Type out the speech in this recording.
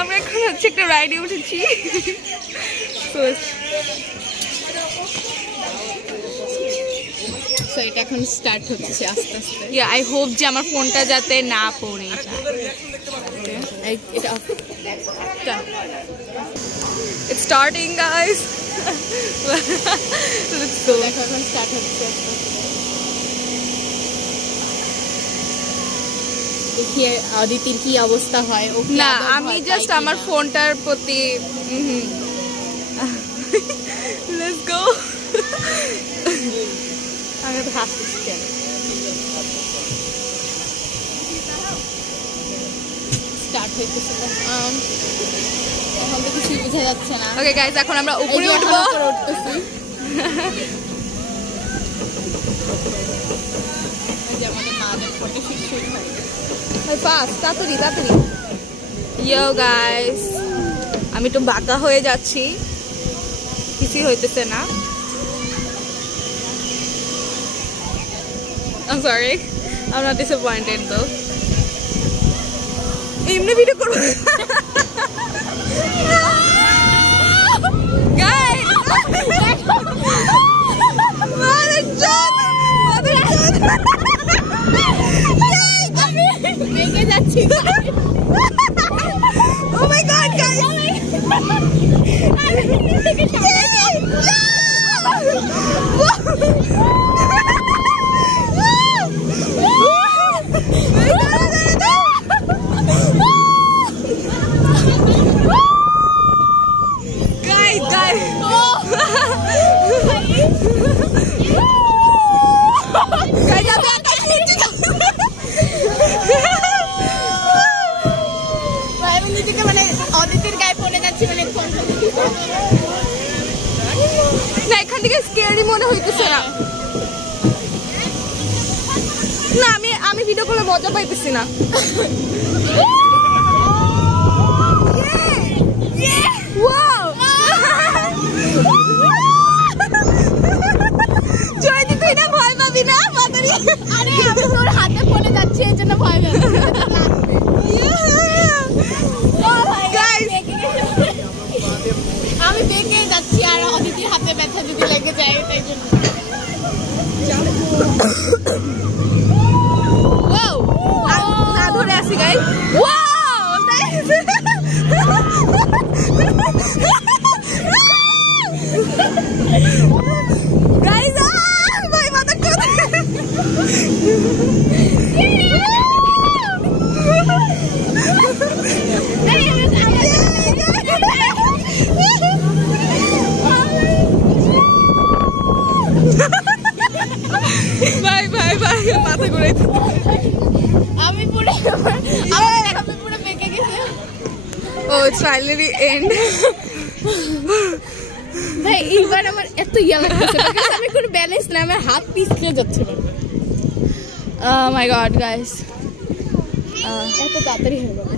আমরা এখন হচ্ছে একটা রাইডে উঠেছি। এটা এখন স্টার্ট হচ্ছে আস্তে আস্তে। আই হোপ যে আমার ফোনটা যাতে না পড়ে যায়। It's starting, guys. Let's go. এখন স্টার্ট হচ্ছে। দেখি অদিতির কি অবস্থা হয়। না, আমি জাস্ট আমার ফোনটার প্রতি Let's go. আমি তো হাসছি। স্টার্ট হইতেছে। এখন তো কিছু বোঝা যাচ্ছে না। ওকে গাইস, এখন আমরা উপরে উঠবো। Yo guys, আমি তো বাঁকা হয়ে যাচ্ছি, কিছুই হইতেছে না। I'm sorry, I'm not disappointed though. এমনি ভিডিও করব guys. বেঁকে যাচ্ছি। Oh my god guys, অদিতির গায়ে পড়ে যাচ্ছে মানে না, এখান থেকে স্কেয়ারি মনে হইতেছে না। না, আমি ভিডিও করে মজা পাইতেছি না। জয়দি, তুই না ভয় পাবি না? আরে আমি তোর হাতে পড়ে যাচ্ছি এই জন্য ভয় পাচ্ছি। আমি বেঁকে যাচ্ছি আর অদিতির হাতে ব্যথা যদি লেগে যায় তাই জন্য। না ধরে আসি গাইস। গাইস ভাই মাথা কথা। ভাই ভাই ভাই মাথা ঘুরাই। আমি পুরো বেঁকে গেছি। ও ফাইনালি এন্ড। ভাই এইবার আমার এত ইয়া লাগছে, আমি কোনো ব্যালেন্স না, আমার হাত পিছলে যাচ্ছে। Oh my god guys, এত তাড়াতাড়ি হয়ে যাবে।